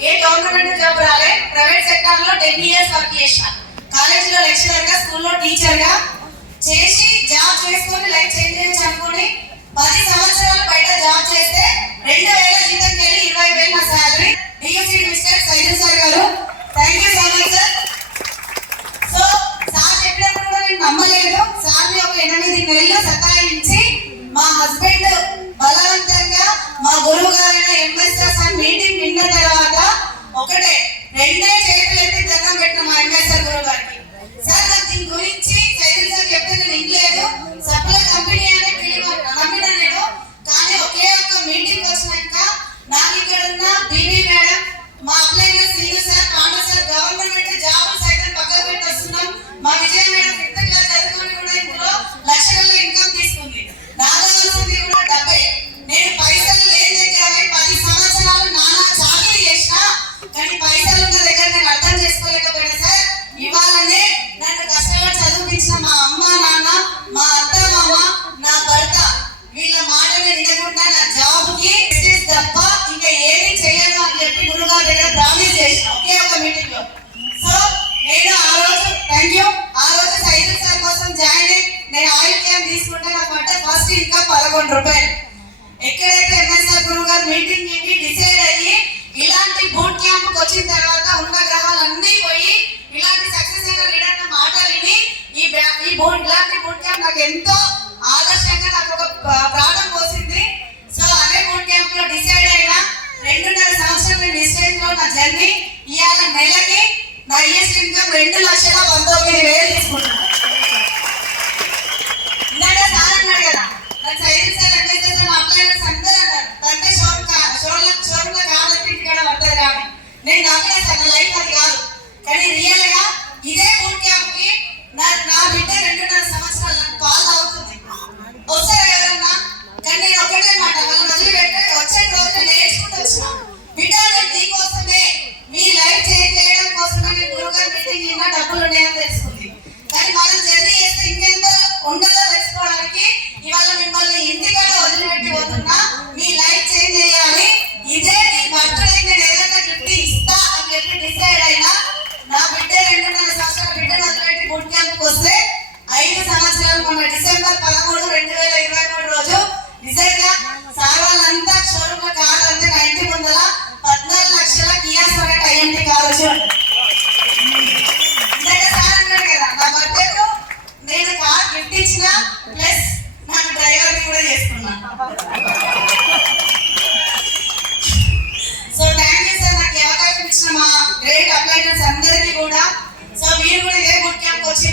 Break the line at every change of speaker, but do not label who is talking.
ఏ government job రాలే? Private సెక్టార్లో ten years work చేసిన కాలేజీలో లెక్చరర్గా స్కూల్లో టీచర్గా చేసి జాబ్ చేసుకొని లైఫ్ చేంజ్ చేయొచ్చు అనుకుని పది సంవత్సరాలు పదకొండు రూపాయలు. ఎక్కడైతే ఎంఎస్ఆర్ గురువు గారు మీటింగ్ నుండి డిసైడ్ అయ్యి ఇలాంటి బూట్ క్యాంప్ వచ్చిన తర్వాత ఉన్న గ్రహాలన్నీ పోయి ఇలాంటి సక్సెస్ అయిన లీడర్ విని ఈ ఈ బూట్ ఇలాంటి బూట్ క్యాంప్ నాకు ఎంతో ఆదర్శంగా నాకు ఒక ప్రాణం పోసింది. సో అదే బూట్ క్యాంప్లో డిసైడ్ అయిన రెండున్నర సంవత్సరం డిసైడ్లో నా జర్నీ ఇవాళ నెలకి నా ఈఎస్ ఇన్కమ్ రెండు లక్షల పంతొమ్మిది వేలు తీసుకుంటున్నాను మీరు కూడా ఇదే గుడ్ క్యాంప్కి వచ్చి